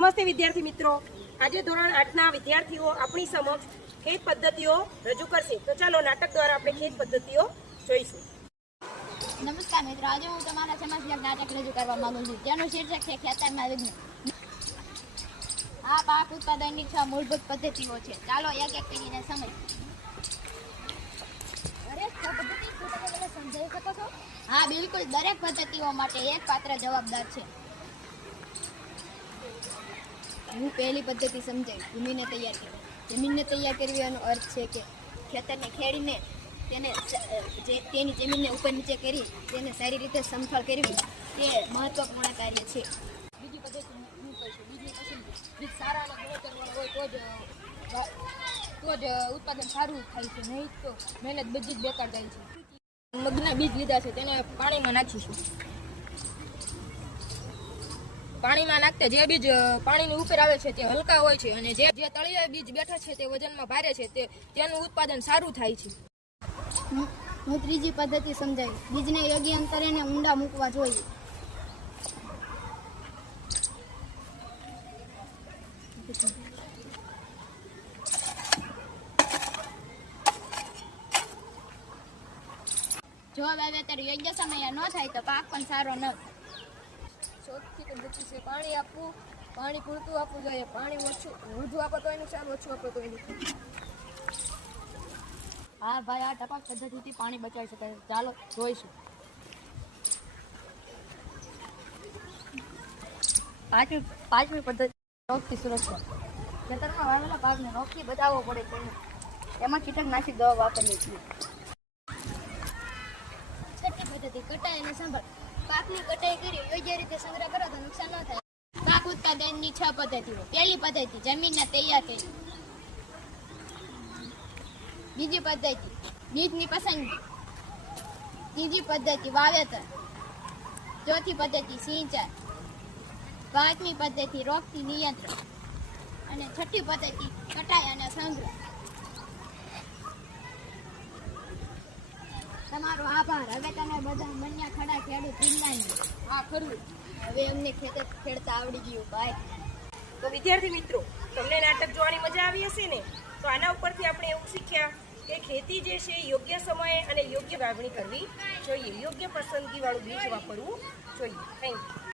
નમસ્તે વિદ્યાર્થી મિત્રો, આજે ધોરણ 8ના વિદ્યાર્થીઓ આપણી સમક્ષ ખેત પદ્ધતિઓ રજૂ કરશે. તો ચાલો નાટક દ્વારા આપણે ખેત પદ્ધતિઓ જોઈશું. નમસ્કાર મિત્રો, આજે હું તમારા સમક્ષ એક નાટક રજૂ કરવા માંગુ છું, જેનું શીર્ષક છે ખેતરમાં વિજ્ઞાન. આ પાક ઉત્પાદનની 6 મૂળભૂત પદ્ધતિઓ છે. ચાલો એક એક કરીને સમજીએ. સમજાવી શકો છો? હા, બિલકુલ. દરેક પદ્ધતિઓ માટે એક પાત્ર જવાબદાર છે. હું પહેલી પદ્ધતિ સમજાવી, જમીનને તૈયાર કરવી. જમીનને તૈયાર કરવાનો અર્થ છે કે ખેતરને ખેડીને તેની જમીનને ઉપર નીચે કરી તેને સારી રીતે સમથળ કરવી તે મહત્વપૂર્ણ કાર્ય છે. બીજી પદ્ધતિ હું કહીશું, બીજની પસંદગી. બીજ સારા અને ગુણવત્તાવાળા હોય તો જ ઉત્પાદન સારું થાય છે, નહીં તો મહેનત બધી જ બેકાર જાય છે. મગના બીજ લીધા છે તેને પાણીમાં નાખીશું. પાણીમાં નાખતા જે બીજ પાણીની ઉપર આવે છે તે હલકા હોય છે અને જે તળિયે બીજ બેઠા છે તે વજનમાં ભારે છે, તેનું ઉત્પાદન સારું થાય છે. હું ત્રીજી પદ્ધતિ સમજાવી. બીજને યોગ્ય અંતરે અને ઊંડા મૂકવા જોઈએ. જો વાવેતર યોગ્ય સમયે ન થાય તો પાક પણ સારો ન થાય. સૌથી પદ્ધતિ છે પાણી આપવું. પાણી પૂરતું આપવું જોઈએ. પાણી વધુ આપો તો એનું સારું, ઓછું આપો તો એનું. હા ભાઈ, આ ટપક પદ્ધતિથી પાણી બચાવી શકાય. ચાલો જોઈશું. પાંચમી પદ્ધતિ રોગથી સુરક્ષા. ખેતરમાં વાવેલા પાકને રોગથી બચાવવો પડે છે. એમાં કીટકનાશક દવા વાપરીએ છીએ. છઠ્ઠી પદ્ધતિ કટાઈ અને સંભાળ. પાકની કટાઈ કરી યોગ્ય રીતે સંગ્રહ કરો તો નુકસાન ન થાય. પાક ઉત્પાદનની 6 પદ્ધતિઓ. પહેલી પદ્ધતિ જમીનને તૈયાર કરી. બીજી પદ્ધતિ બીજની પસંદગી. ત્રીજી પદ્ધતિ વાવેતર. ચોથી પદ્ધતિ સિંચાઈ. પાંચમી પદ્ધતિ રોગથી નિયંત્રણ અને છઠ્ઠી પદ્ધતિ કટાઈ અને સંગ્રહ. તમારો આભાર. હવે તમે બધા બન્યા ખડા ખેડૂત વિજ્ઞાની. હા ખરું, હવે અમને ખેડતા આવડી ગયું. ભાઈ તો વિદ્યાર્થી મિત્રો, તમને નાટક જોવાની મજા આવી હશે ને? તો આના ઉપરથી આપણે એવું શીખ્યા કે ખેતી જે છે યોગ્ય સમયે અને યોગ્ય વાવણી કરવી જોઈએ, યોગ્ય પસંદગીવાળું બીજ વાપરવું જોઈએ. Thank you.